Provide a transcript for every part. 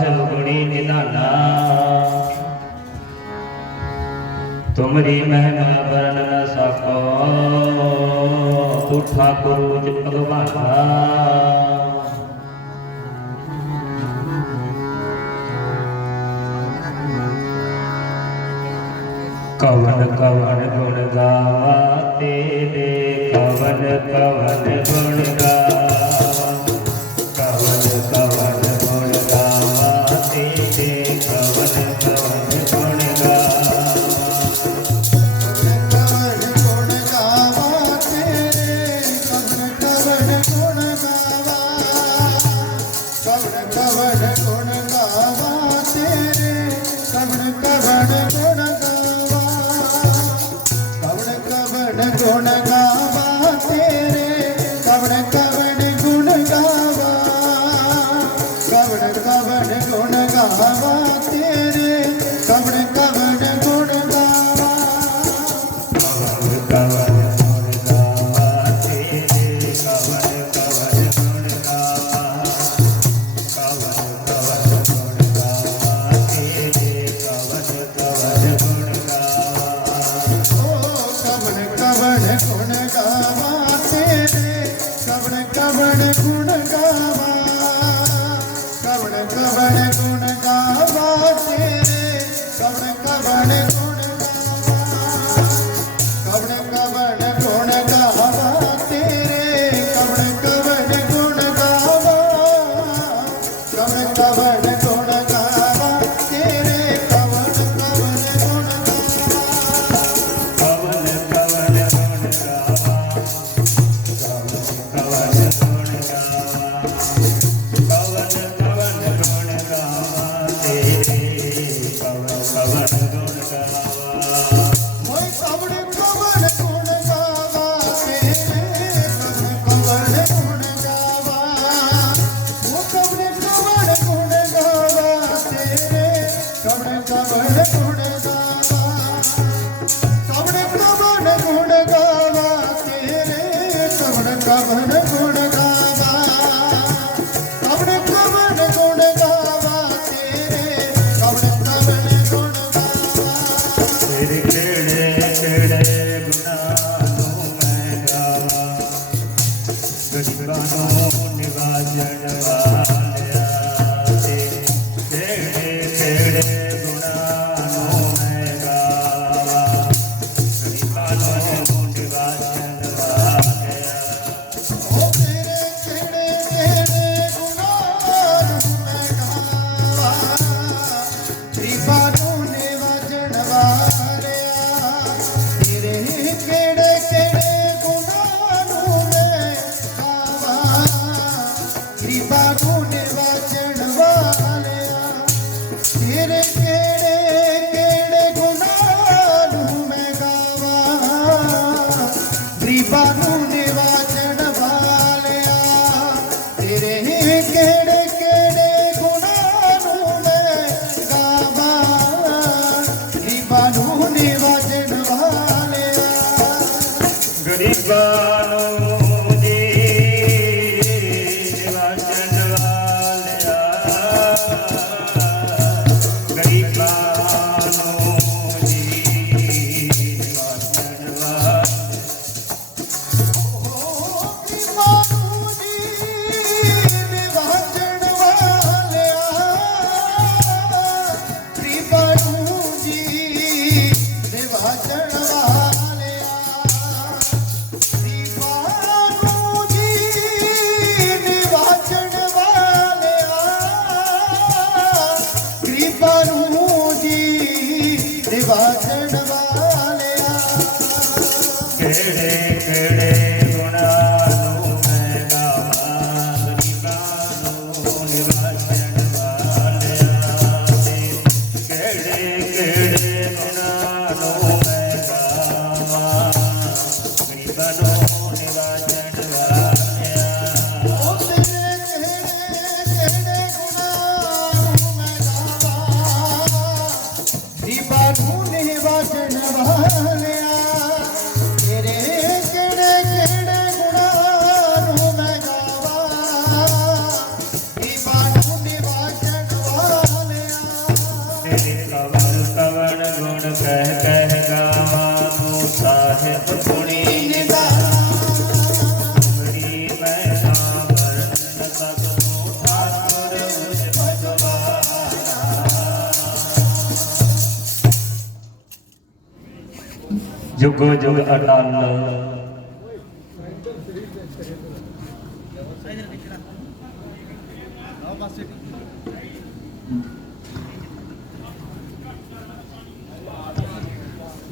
सतगुणी निधाना तुमरी महिमा वर्णन सको। पुठा गुरु भगवाना। कवन कवन गुण गावा तेरे कवन कवन गुण गा ਸਵਣ ਗੁਣ ਗਾਵਾ ਤੇਰੇ ਸਵਣ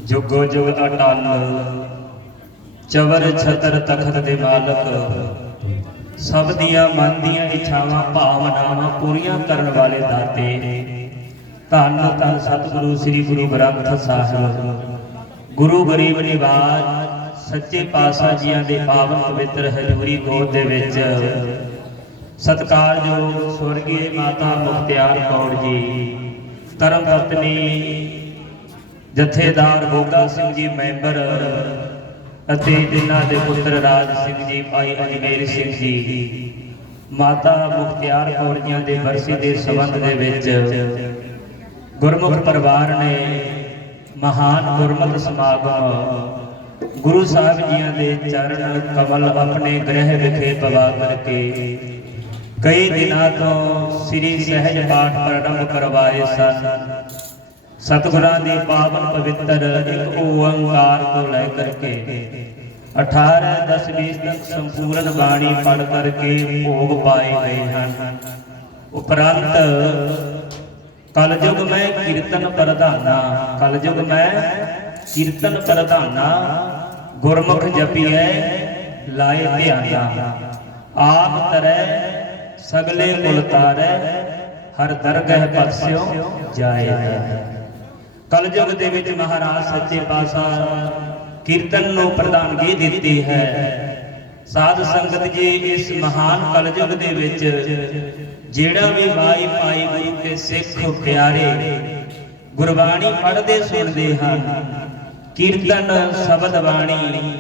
ਜੁਗੋ ਜੁਗ ਅਟਲ ਚਵਰ ਛਤਰ ਤਖਤ ਦੇ ਮਾਲਕ, ਸਭ ਦੀਆਂ ਮਨ ਦੀਆਂ ਇੱਛਾਵਾਂ, ਭਾਵਨਾਵਾਂ ਪੂਰੀਆਂ ਕਰਨ ਵਾਲੇ ਦਾਤੇ। ਧੰਨ ਧੰਨ ਸਤਿਗੁਰੂ ਸ੍ਰੀ ਗੁਰੂ ਗ੍ਰੰਥ ਸਾਹਿਬ। ਗੁਰੂ ਗਰੀਬ ਨਿਵਾਜ ਸੱਚੇ ਪਾਤਸ਼ਾਹ ਜੀਆਂ ਦੇ ਪਾਵਨ ਪਵਿੱਤਰ ਹਜ਼ੂਰੀ ਗੋਦ ਦੇ ਵਿੱਚ ਸਤਿਕਾਰਯੋਗ ਸਵਰਗੀ ਮਾਤਾ ਮੁਖਤਿਆਰ ਕੌਰ ਜੀ, ਧਰਮ ਪਤਨੀ ਜਥੇਦਾਰ ਗੋਗਾ ਸਿੰਘ ਜੀ ਮੈਂਬਰ ਅਤੇ ਜਿਨ੍ਹਾਂ ਦੇ ਪੁੱਤਰ ਰਾਜ ਸਿੰਘ ਜੀ ਭਾਈ ਅਜਮੇਰ ਸਿੰਘ ਜੀ, ਮਾਤਾ ਮੁਖਤਿਆਰ ਕੌਰ ਜੀਆਂ ਦੇ ਬਰਸੀ ਦੇ ਸੰਬੰਧ ਦੇ ਵਿੱਚ ਗੁਰਮੁਖ ਪਰਿਵਾਰ ਨੇ ਮਹਾਨ ਗੁਰਮਤਿ ਸਮਾਗਮ ਗੁਰੂ ਸਾਹਿਬ ਜੀਆਂ ਦੇ ਚਰਨ ਕਮਲ ਆਪਣੇ ਗ੍ਰਹਿ ਵਿਖੇ ਪਵਾ ਕਰਕੇ ਕਈ ਦਿਨਾਂ ਤੋਂ ਸ੍ਰੀ ਸਹਿਜ ਪਾਠ ਪ੍ਰਾਰੰਭ ਕਰਵਾਏ ਸਨ। ਸਤਿਗੁਰਾਂ ਦੀ ਪਾਵਨ ਪਵਿੱਤਰ ਇੱਕ ਓੰਕਾਰ ਤੋਂ ਲੈ ਕਰਕੇ 18 10 20 ਤੱਕ ਸੰਪੂਰਨ ਬਾਣੀ ਪੜ ਕਰਕੇ ਭੋਗ ਪਾਏ ਗਏ ਹਨ। ਉਪਰੰਤ ਕਲਯੁਗ ਮੈਂ ਕੀਰਤਨ ਪ੍ਰਧਾਨਾ, ਕਲਯੁਗ ਮੈਂ ਕੀਰਤਨ ਪ੍ਰਧਾਨਾ ਗੁਰਮੁਖ ਜਪੀਐ, ਲਾਏ ਧਿਆਨਾ ਆਪ ਤਰੈ, ਸਗਲੇ ਕੁਲ ਤਾਰੈ, ਹਰ ਦਰਗਹਿ ਪਰਸਿਓ ਜਾਏ। ਕਲਯੁਗ ਦੇ ਵਿੱਚ ਮਹਾਰਾਜ ਸੱਚੇ ਪਾਤਸ਼ਾਹ ਕੀਰਤਨ ਨੂੰ ਪ੍ਰਧਾਨਗੀ ਦਿੱਤੀ ਹੈ। ਸਾਧ ਸੰਗਤ ਜੀ, ਇਸ ਮਹਾਨ ਕਲਯੁਗ ਦੇ ਵਿੱਚ ਜਿਹੜਾ ਵੀ ਬਾਈ ਭਾਈ ਗੁਰੂ ਕੇ ਸਿੱਖ ਪਿਆਰੇ ਗੁਰਬਾਣੀ ਪੜ੍ਹਦੇ, ਸੁਣਦੇ ਹਨ। ਕੀਰਤਨ ਸ਼ਬਦ ਬਾਣੀ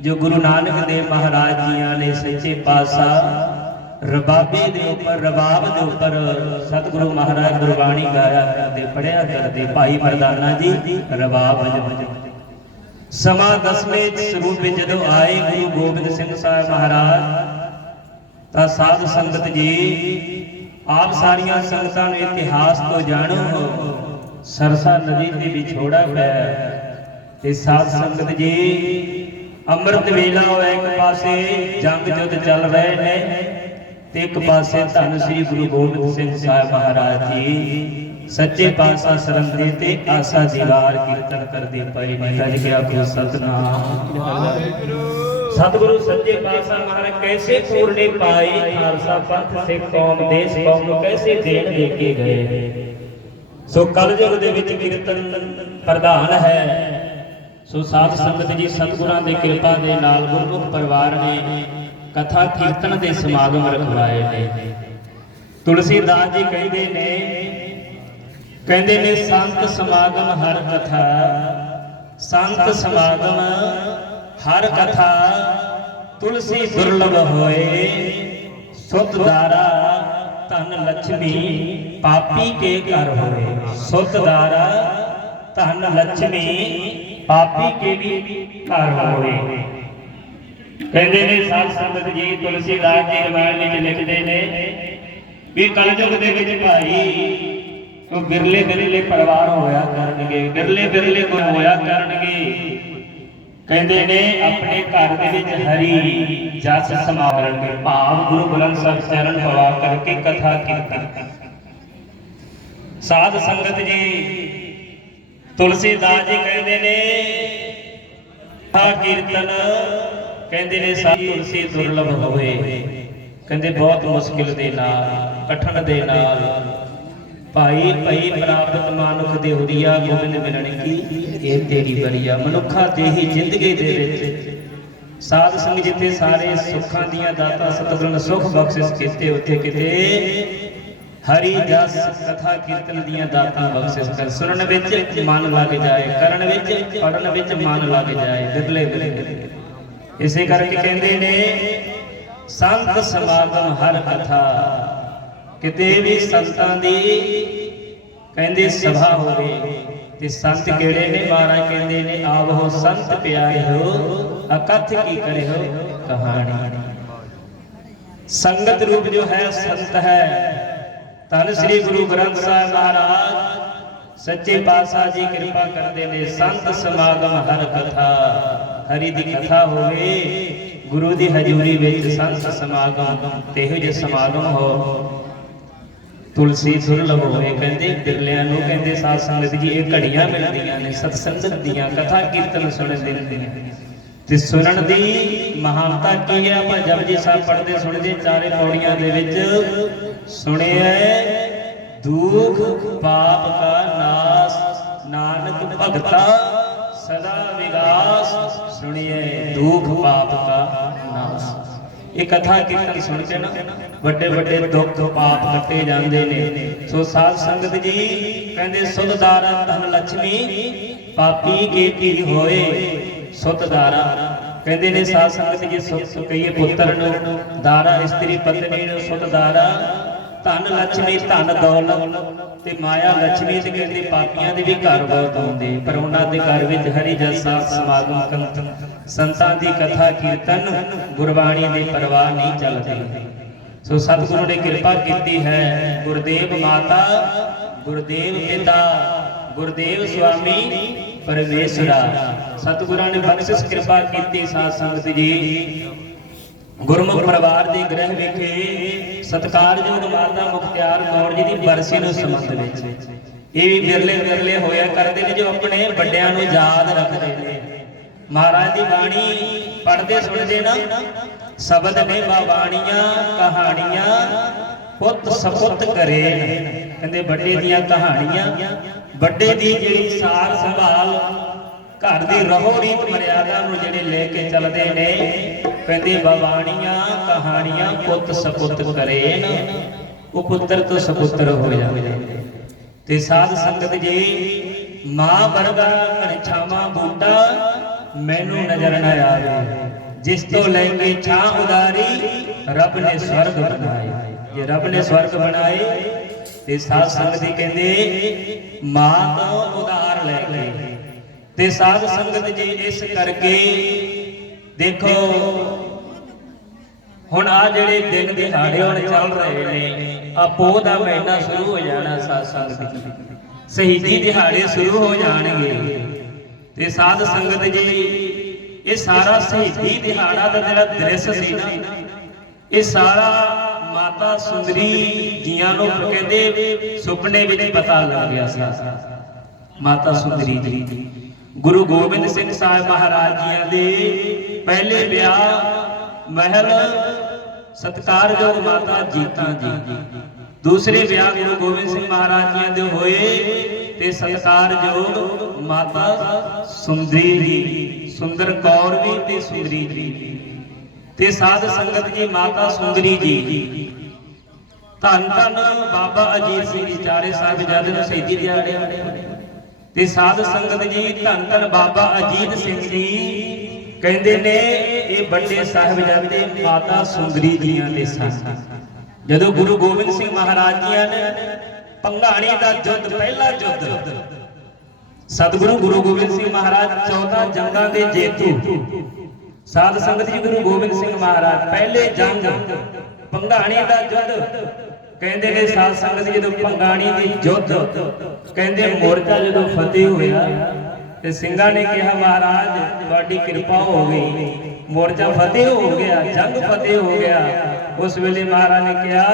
ਜੋ ਗੁਰੂ ਨਾਨਕ ਦੇਵ ਮਹਾਰਾਜ ਜੀਆਂ ਨੇ ਸੱਚੇ ਪਾਤਸ਼ਾਹ ਰਬਾਬੇ ਦੇ ਉੱਪਰ, ਰਬਾਬ ਦੇ ਉੱਪਰ ਸਤਿਗੁਰੂ ਮਹਾਰਾਜ ਗੁਰਬਾਣੀ ਗਾਇਆ ਕਰਦੇ ਪੜਿਆ ਕਰਦੇ। ਭਾਈ ਮਰਦਾਨਾ ਜੀ, ਰਬਾਬ ਵਜਾ। ਸਮਾਂ ਦਸਵੇਂ ਸਰੂਪ ਵਿੱਚ ਜਦੋਂ ਆਏ ਗੁਰੂ ਗੋਬਿੰਦ ਸਿੰਘ ਸਾਹਿਬ ਮਹਾਰਾਜ, ਤਾਂ ਸਾਧ ਸੰਗਤ ਜੀ, ਆਪ ਸਾਰੀਆਂ ਸੰਗਤਾਂ ਨੂੰ ਇਤਿਹਾਸ ਤੋਂ ਜਾਣੋ, ਸਰਸਾ ਨਦੀ ਤੇ ਵਿਛੋੜਾ ਪਿਆ ਤੇ ਸਾਧ ਸੰਗਤ ਜੀ ਅੰਮ੍ਰਿਤ ਵੇਲਾ ਹੋਇਆ ਇੱਕ ਪਾਸੇ ਜੰਗ ਜੁੱਧ ਚੱਲ ਰਹੇ ਨੇ ਤੇ ਇੱਕ ਪਾਸੇ ਧੰਨ ਸ੍ਰੀ ਗੁਰੂ ਗੋਬਿੰਦ ਸਿੰਘ ਸਾਹਿਬ ਮਹਾਰਾਜ ਜੀ ਸੱਚੇ ਪਾਤਸ਼ਾਹ ਸਰੰਦੇ ਤੇ ਆਸਾ ਦੀਵਾਰ ਕੀਰਤਨ ਕਰਦੇ ਪਏ ਨੇ। ਗੱਜ ਗਿਆ ਕੋ ਸਤਨਾਮ। ਸਤਿਗੁਰੂ ਸੱਚੇ ਪਾਤਸ਼ਾਹ ਮਹਾਰਾਜ ਕੈਸੇ ਪੂਰਨੇ ਪਾਏ ਖਾਲਸਾ ਪੰਥ ਸਿੱਖ ਕੌਮ ਦੇਸ਼ ਕੌਮ ਨੂੰ ਕੈਸੇ ਦੇਣ ਦੇ ਕੇ ਗਏ ਸੋ ਕਲਯੁਗ ਦੇ ਵਿੱਚ ਕੀਰਤਨ ਪ੍ਰਧਾਨ ਹੈ। ਸੋ ਸਾਧ ਸੰਗਤ ਜੀ, ਸਤਿਗੁਰਾਂ ਦੀ ਕਿਰਪਾ ਦੇ ਨਾਲ ਗੁਰਮੁਖ ਪਰਿਵਾਰ ਨੇ ਕਥਾ ਕੀਰਤਨ ਦੇ ਸਮਾਗਮ ਰਖਵਾਏ ਨੇ। ਤੁਲਸੀਦਾਸ ਜੀ ਕਹਿੰਦੇ ਨੇ ਕਹਿੰਦੇ ਨੇ, ਸੰਤ ਸਮਾਗਮ ਹਰ ਕਥਾ, ਸੰਤ ਸਮਾਗਮ ਹਰ ਕਥਾ, ਤੁਲਸੀ ਦੁਰਲਭ ਹੋਏ, ਸੁਤ ਦਾਰਾ ਧਨ ਲక్ష్ਮੀ ਪਾਪੀ ਕੇ ਘਰ ਹੋਏ, ਸੁਤ ਦਾਰਾ ਧਨ ਲక్ష్ਮੀ ਪਾਪੀ ਕੇ ਵੀ ਘਰ ਹੋਏ ਕਹਿੰਦੇ ਨੇ, ਸਾਧ ਸੰਗਤ ਜੀ ਤੁਲਸੀਦਾਸ ਜੀ ਰਮਾਇਣ ਵਿੱਚ ਲਿਖਦੇ ਨੇ ਵੀ ਕਲਯੁਗ ਦੇ ਵਿੱਚ ਭਾਈ, ਉਹ ਬਿਰਲੇ ਬਿਰਲੇ ਪਰਿਵਾਰ ਹੋਇਆ ਕਰਨਗੇ, ਬਿਰਲੇ ਬਿਰਲੇ ਕੋਈ ਹੋਇਆ ਕਰਨਗੇ। ਕਹਿੰਦੇ ਨੇ, ਆਪਣੇ ਘਰ ਦੇ ਵਿੱਚ ਹਰੀ ਜਸ ਸਮਾਵਰਣਗੇ ਭਾਵ ਗੁਰੂ ਗ੍ਰੰਥ ਸਾਹਿਬ ਚਰਨ ਪਵਾ ਕਰਕੇ ਕਥਾ ਕੀਰਤਨ। ਸਾਧ ਸੰਗਤ ਜੀ ਤੁਲਸੀਦਾਸ ਜੀ ਕਹਿੰਦੇ ਨੇ ਕਥਾ ਕੀਰਤਨ ਕਹਿੰਦੇ ਨੇ ਸਾ ਤੁਲਸੀ ਦੁਰਲਭ ਹੋਵੇ। ਕਹਿੰਦੇ ਬਹੁਤ ਮੁਸ਼ਕਿਲ ਦੇ ਨਾਲ, ਕਠਨ ਦੇ ਨਾਲ। ਭਾਈ, ਭਈ ਪ੍ਰਾਪਤ ਮਾਨੁਖ ਦੇ ਹੁਰੀਆ ਗੋਬਿੰਦ ਮਿਲਣ ਕੀ? ਇਹ ਤੇਰੀ ਬਰੀਆ, ਮਨੁੱਖਾ ਦੇ ਹੀ ਜ਼ਿੰਦਗੀ ਦੇ ਵਿੱਚ। ਸਾਧ ਸੰਗ ਜਿੱਥੇ ਸਾਰੇ ਸੁੱਖਾਂ ਦੀਆਂ ਦਾਤਾ ਸਤਿਗੁਰੂ ਨੇ ਸੁਖ ਬਖਸ਼ਿਸ਼ ਕੀਤੇ, ਉੱਥੇ ਕਿਤੇ ਹਰੀ ਜਸ ਕਥਾ ਕੀਰਤਨ ਦੀਆਂ ਦਾਤਾਂ ਬਖਸ਼ਿਸ਼ ਕਰ ਸੁਣਨ ਵਿੱਚ ਮਨ ਲੱਗ ਜਾਏ, ਕਰਨ ਵਿੱਚ ਪੜਨ ਵਿੱਚ ਮਨ ਲੱਗ ਜਾਏ ਬਿਰਲੇ ਬਿਰਲੇ ਇਸੇ ਕਰਕੇ ਕਹਿੰਦੇ ਨੇ, ਸੰਤ ਸਮਾਗਮ ਹਰ ਕਥਾ। ਕਿਤੇ ਵੀ ਸੰਤਾਂ ਦੀ ਕਹਿੰਦੇ ਸਭਾ ਹੋਵੇ ਤੇ ਸੰਤ ਕਿਹੜੇ ਨੇ? ਮਹਾਰਾਜ ਕਹਿੰਦੇ ਨੇ, ਆਵੋ ਸੰਤ ਪਿਆਰੇ ਹੋ ਅਕਥ ਕੀ ਕਰੇ ਹੋ ਕਹਾਣੀ। ਸੰਗਤ ਰੂਪ ਜੋ ਹੈ, ਸੰਤ ਹੈ। ਧੰਨ ਸ੍ਰੀ ਗੁਰੂ ਗ੍ਰੰਥ ਸਾਹਿਬ ਮਹਾਰਾਜ, ਸੱਚੇ ਪਾਤਸ਼ਾਹ ਜੀ ਕਿਰਪਾ ਕਰਦੇ ਨੇ, ਸੰਤ ਸਮਾਗਮ ਹਰ ਕਥਾ, ਹਰੀ ਦੀ ਕਥਾ ਹੋਵੇ, ਗੁਰੂ ਦੀ ਹਜ਼ੂਰੀ ਵਿੱਚ ਸੰਤ ਸਮਾਗਮ ਤੇ ਇਹੋ ਸਮਾਗਮ ਹੋ। ਤੁਲਸੀ ਦੁਰਲਭ ਹੋਏ ਕਹਿੰਦੇ, ਬਿਰਲਿਆਂ ਨੂੰ ਕਹਿੰਦੇ, ਸਾਧ ਸੰਗਤ ਜੀ, ਇਹ ਘੜੀਆਂ ਮਿਲਦੀਆਂ ਨੇ, ਸਤਸੰਗਤ ਦੀਆਂ ਕਥਾ ਕੀਰਤਨ ਸੁਣਨ ਦੇ ਨੇ। ਤੇ ਸੁਣਨ ਦੀ ਮਹਾਨਤਾ ਕੀ ਹੈ? ਆਪਾਂ ਜਪਜੀ ਸਾਹਿਬ ਪੜ੍ਹਦੇ ਸੁਣਦੇ ਚਾਰੇ ਪੌੜੀਆਂ ਦੇ ਵਿੱਚ ਸੁਣਿਆ ਦੁਖ ਪਾਪ ਕਾ ਨਾਸ, ਨਾਨਕ ਭਗਤਾ ਸਦਾ ਵਿਗਾਸ। ਸੁਣਿਏ, ਦੁਖ ਪਾਪ ਕਾ ਨਾਸ। ਇਹ ਕਥਾ ਕੀਰਤਨ ਸੁਣ ਕੇ ਨਾ? ਵੱਡੇ ਵੱਡੇ ਦੁੱਖ ਪਾਪ ਕੱਟੇ ਜਾਂਦੇ ਨੇ। ਸੋ ਸਾਧ ਸੰਗਤ ਜੀ ਕਹਿੰਦੇ ਸੁਧਦਾਰਾ ਧਨ ਲక్ష్ਮੀ ਪਾਪੀ ਕੀਤੀ ਹੋਏ? ਸੁਤਦਾਰਾ ਕਹਿੰਦੇ ਨੇ ਸਾਧ ਸੰਗਤ ਜੀ ਸੁਤ ਕਹੀਏ ਪੁੱਤਰ ਨੂੰ, ਦਾਰਾ ਇਸਤਰੀ ਪਤਨੀ ਨੂੰ ਸੁਤ ਦਾਰਾ ਧਨ ਲక్ష్ਮੀ ਧਨ ਦੌਲਤ ਤੇ ਮਾਇਆ ਲక్ష్ਮੀ ਤੇ ਕਹਿੰਦੇ ਪਾਪੀਆਂ ਦੇ ਵੀ ਘਰ ਬਹੁਤ ਆਉਂਦੇ ਪਰ ਉਹਨਾਂ ਦੇ ਘਰ ਵਿੱਚ ਹਰੀ ਜਸ ਸਮਾਗਮ ਕੰਤਨ ਸੰਤਾਂ ਦੀ ਕਥਾ ਕੀਰਤਨ ਗੁਰਬਾਣੀ ਦੇ ਪਰਵਾਹ ਨਹੀਂ ਚੱਲਦੀ। ਸੋ ਸਤਿਗੁਰੂ ਨੇ ਕਿਰਪਾ ਕੀਤੀ ਹੈ। ਗੁਰਦੇਵ ਮਾਤਾ, ਗੁਰਦੇਵ ਪਿਤਾ, ਗੁਰਦੇਵ ਸੁਆਮੀ, ਪਰਮੇਸ਼ਰਾ। ਸਤਿਗੁਰਾਂ ਨੇ ਬਖਸ਼ਿਸ਼, ਕਿਰਪਾ ਕੀਤੀ ਸਾਧ ਸੰਗਤ ਜੀ। ਗੁਰਮੁਖ ਪਰਿਵਾਰ ਦੇ ਗ੍ਰਹਿ ਵਿਖੇ ਸਤਕਾਰਯੋਗ ਮਾਤਾ ਮੁਖਤਿਆਰ ਕੌਰ ਜੀ ਦੀ ਬਰਸੀ ਨੂੰ ਸੰਬੰਧ ਵਿੱਚ। ਇਹ ਵੀ ਵਿਰਲੇ ਵਿਰਲੇ ਹੋਇਆ ਕਰਦੇ ਨੇ, ਜੋ ਆਪਣੇ ਵੱਡਿਆਂ ਨੂੰ ਯਾਦ ਰੱਖਦੇ ਨੇ। ਮਹਾਰਾਜ ਦੀ ਬਾਣੀ ਪੜਦੇ ਸੁਣਦੇ ਨਾ, ਸ਼ਬਦ ਨੇ ਬਾਣੀਆਂ, ਕਹਾਣੀਆਂ, ਪੁੱਤ ਸਪੁੱਤ ਕਰੇ ਕਹਿੰਦੇ ਵੱਡੇ ਦੀਆਂ ਕਹਾਣੀਆਂ, ਵੱਡੇ ਦੀ ਜਿਹੜੀ ਸਾਰ ਸੰਭਾਲ ਘਰ ਦੀ ਰਹੋ ਰੀਤ ਮਰਿਆਦਾ ਨੂੰ ਜਿਹੜੇ ਲੈ ਕੇ ਚੱਲਦੇ ਨੇ, ਕਹਿੰਦੇ ਬਾਣੀਆਂ ਕਹਾਣੀਆਂ ਪੁੱਤ ਸਪੁੱਤ ਕਰੇ ਉਹ ਪੁੱਤਰ ਤੋਂ ਸਪੁੱਤਰ ਹੋ ਜਾਂਦੇ ਤੇ ਸਾਧ ਸੰਗਤ ਜੀ, ਮਾਂ ਵਰਗਾ ਘਣਛਾਵਾਂ ਬੂਟਾ ਮੈਨੂੰ ਨਜ਼ਰ ਨਾ ਆਵੇ। ਜਿਸ ਤੋਂ ਲੈ ਕੇ ਛਾਂ ਉਦਾਰੀ ਰੱਬ ਨੇ ਸਵਰਗ ਬਣਾਏ। ਜੇ ਰੱਬ ਨੇ ਸਵਰਗ ਬਣਾਏ, ਤੇ ਸਾਧ ਸੰਗਤ ਜੀ ਕਹਿੰਦੇ, ਮਾਂ ਤੋਂ ਉਧਾਰ ਲੈ ਕੇ ਤੇ ਸਾਧ ਸੰਗਤ ਜੀ ਇਸ ਕਰਕੇ ਦੇਖੋ, ਹੁਣ ਆ ਜਿਹੜੇ ਦਿਨ ਦਿਹਾੜੇ ਹੁਣ ਚੱਲ ਰਹੇ ਨੇ ਆ ਪੋਹ ਦਾ ਮਹੀਨਾ ਸ਼ੁਰੂ ਹੋ ਜਾਣਾ ਸਾਧ ਸੰਗਤ ਜੀ। ਸ਼ਹੀਦੀ ਦਿਹਾੜੇ ਸ਼ੁਰੂ ਹੋ ਜਾਣਗੇ। ਤੇ ਸਾਧ ਸੰਗਤ ਜੀ, ਇਹ ਸਾਰਾ ਸ਼ਹੀਦੀ ਦਿਹਾੜਾ ਦਾ ਜਿਹੜਾ ਦ੍ਰਿਸ਼ ਸੀ ਨਾ, ਇਹ ਸਾਰਾ ਮਾਤਾ ਸੁੰਦਰੀ ਜੀਆਂ ਨੂੰ ਕਹਿੰਦੇ ਸੁਪਨੇ ਵਿੱਚ ਪਤਾ ਲੱਗ ਗਿਆ ਸੀ। ਮਾਤਾ ਸੁੰਦਰੀ ਜੀ। ਗੁਰੂ ਗੋਬਿੰਦ ਸਿੰਘ ਸਾਹਿਬ ਮਹਾਰਾਜ ਜੀਆਂ ਦੇ ਪਹਿਲੇ ਵਿਆਹ ਮਹਿਲ ਸਤਕਾਰਯੋਗ ਮਾਤਾ ਜੀਤਾ ਜੀ। ਦੂਸਰੇ ਵਿਆਹ ਗੁਰੂ ਗੋਬਿੰਦ ਸਿੰਘ ਮਹਾਰਾਜ ਜੀਆਂ ਦੇ ਹੋਏ ਤੇ ਸਤਕਾਰਯੋਗ ਮਾਤਾ ਸੁੰਦਰੀ ਜੀ, ਸੁੰਦਰ ਕੌਰ ਵੀ ਤੇ ਸੁੰਦਰੀ ਜੀ। ਤੇ ਸਾਧ ਸੰਗਤ ਜੀ, ਮਾਤਾ ਸੁੰਦਰੀ ਜੀ। ਧੰਨ ਧੰਨ ਬਾਬਾ ਅਜੀਤ ਸਿੰਘ ਜੀ, ਚਾਰੇ ਸਾਹਿਬ ਜਦ ਨੂੰ ਸ਼ਹੀਦੀ ਦਿਹਾੜੇ ਤੇ ਸਾਧ ਸੰਗਤ ਜੀ ਧੰਨ ਧੰਨ ਬਾਬਾ ਅਜੀਤ ਸਿੰਘ ਜੀ ਕਹਿੰਦੇ ਨੇ, ਇਹ ਵੱਡੇ ਸਾਹਿਬਜ਼ਾਦੇ ਮਾਤਾ ਸੁੰਦਰੀ ਜੀਆਂ ਦੇ ਸਨ। ਜਦੋਂ ਗੁਰੂ ਗੋਬਿੰਦ ਸਿੰਘ ਮਹਾਰਾਜ ਜੀਆਂ ਨੇ ਪੰਘਾਣੀ ਦਾ ਯੁੱਧ ਪਹਿਲਾ ਯੁੱਧ ਸਤਿਗੁਰੂ ਗੁਰੂ ਗੋਬਿੰਦ ਸਿੰਘ ਮਹਾਰਾਜ 14 ਜੰਗਾਂ ਦੇ ਜੇਤੂ। ਸਾਧ ਸੰਗਤ ਜੀ ਗੁਰੂ ਗੋਬਿੰਦ ਸਿੰਘ ਮਹਾਰਾਜ, ਪਹਿਲੇ ਜੰਗ ਪੰਘਾਣੀ ਦਾ ਯੁੱਧ ਕਹਿੰਦੇ ਨੇ ਸਾਧ ਸੰਗਤ ਜਦੋਂ ਪੰਘਾਣੀ ਦੀ ਯੁੱਧ ਕਹਿੰਦੇ ਮੋਰਚਾ ਜਦੋਂ ਫਤਿਹ ਹੋਇਆ, ਤੇ ਸਿੰਘਾਂ ਨੇ ਕਿਹਾ, ਮਹਾਰਾਜ, ਤੁਹਾਡੀ ਕਿਰਪਾ ਹੋ ਗਈ। ਮੋਰਚਾ ਫਤਿਹ ਹੋ ਗਿਆ, ਜੰਗ ਫਤਿਹ ਹੋ ਗਿਆ। ਉਸ ਵੇਲੇ ਮਹਾਰਾਜ ਨੇ ਕਿਹਾ,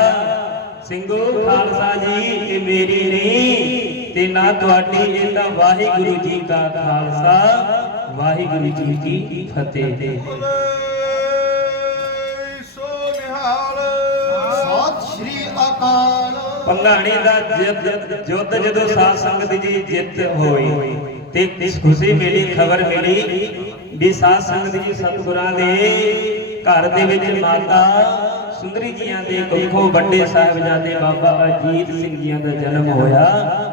ਸਿੰਘੋ, ਖਾਲਸਾ ਜੀ, ਇਹ ਮੇਰੀ ਨਹੀਂ, ਤੇ ਨਾ ਤੁਹਾਡੀ, ਇਹ ਤਾਂ ਵਾਹਿਗੁਰੂ ਜੀ ਦਾ ਖਾਲਸਾ, ਵਾਹਿਗੁਰੂ ਜੀ ਕੀ ਫਤਿਹ। ਸ਼੍ਰੀ ਦਾ ਜੁੱਧ ਜਦੋਂ ਸਾਧ ਸੰਗਤ ਦੀ ਜਿੱਤ ਹੋਈ, ਤੇ ਖੁਸ਼ੀ ਮਿਲੀ ਖਬਰ ਮਿਲੀ ਵੀ ਸਾਧ ਸੰਗਤ ਜੀ ਸਤਿਗੁਰਾਂ ਦੇ ਘਰ ਦੇ ਵਿੱਚ ਮਾਤਾ ਸੁੰਦਰੀ ਜੀਆਂ ਦੇ ਕੁੱਖੋਂ ਵੱਡੇ ਸਾਹਿਬਜ਼ਾਦੇ ਬਾਬਾ ਅਜੀਤ ਸਿੰਘ ਜੀਆਂ ਦਾ ਜਨਮ ਹੋਇਆ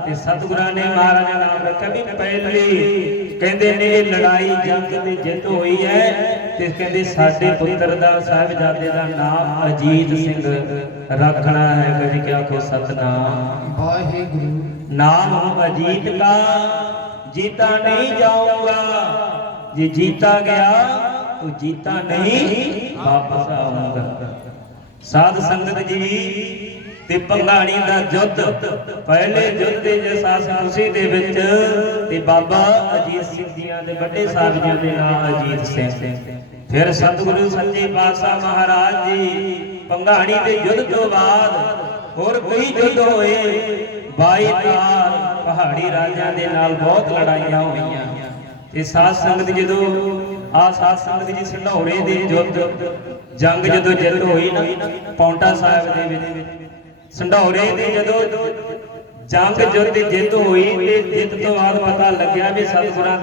ਤੇ ਸਤਿਗੁਰਾਂ ਨੇ ਮਹਾਰਾਜ ਨਾਮ ਰੱਖਿਆ ਵੀ ਪਹਿਲੀ ਕਹਿੰਦੇ ਨੇ ਲੜਾਈ ਜੰਗ ਦੀ ਜਿੱਤ ਹੋਈ ਹੈ ਤੇ ਕਹਿੰਦੇ ਸਾਡੇ ਪੁੱਤਰ ਦਾ ਸਾਹਿਬਜ਼ਾਦੇ ਦਾ ਨਾਮ ਅਜੀਤ ਸਿੰਘ ਰੱਖਣਾ ਹੈ। ਕਹਿੰਦੇ ਕਿ ਆਖੋ ਸਤਨਾਮ। ਵਾਹਿਗੁਰੂ। ਨਾਮ ਅਜੀਤ ਕਾ ਜੀਤਾ ਨਹੀਂ ਜਾਊਂਗਾ। ਜੇ ਜੀਤਾ ਗਿਆ ਤੋ ਜੀਤਾ ਨਹੀਂ ਵਾਪਸ ਆਉਂਗਾ ਸਾਧ ਸੰਗਤ ਜੀ ਤੇ ਪੰਗਾਣੀ ਦਾ ਯੁੱਧ ਪਹਿਲੇ ਯੁੱਧ ਦੇ ਜਸਾਸ ਖੁਸ਼ੀ ਦੇ ਵਿੱਚ ਤੇ ਬਾਬਾ ਅਜੀਤ ਸਿੰਘ ਜੀਆਂ ਦੇ ਵੱਡੇ ਸਾਹਿਬ ਜੀਆਂ ਦੇ ਨਾਮ ਅਜੀਤ ਸਿੰਘ। ਫਿਰ ਸਤਿਗੁਰੂ ਸੱਚੇ ਪਾਤਸ਼ਾਹ ਮਹਾਰਾਜ ਜੀ ਪੰਗਾਣੀ ਦੇ ਯੁੱਧ ਤੋਂ ਬਾਅਦ ਹੋਰ ਕੋਈ ਯੁੱਧ ਹੋਏ 22 ਤਾਰ ਪਹਾੜੀ ਰਾਜਿਆਂ ਦੇ ਨਾਲ ਬਹੁਤ ਲੜਾਈਆਂ ਹੋਈਆਂ। ਤੇ ਸਾਧ ਸੰਗਤ ਜਦੋਂ, ਆ ਸਾਧ ਸੰਗਤ ਜੀ ਸੰਢੌਰੇ ਦੇ ਯੁੱਧ ਜੰਗ ਜਦੋਂ ਜਿੱਤ ਹੋਈ ਨਾ, ਪੌਂਟਾ ਸਾਹਿਬ ਦੇ ਵਿੱਚ ਸੰਢੌਰੇ ਦੀ ਜਦੋਂ ਜੰਗ ਜੁੱਧ ਦੀ ਜਿੱਤ ਹੋਈ, ਤੇ ਜਿੱਤ ਤੋਂ ਬਾਅਦ ਪਤਾ ਲੱਗਿਆ ਵੀ ਸਤਿਗੁਰਾਂ ਦੇ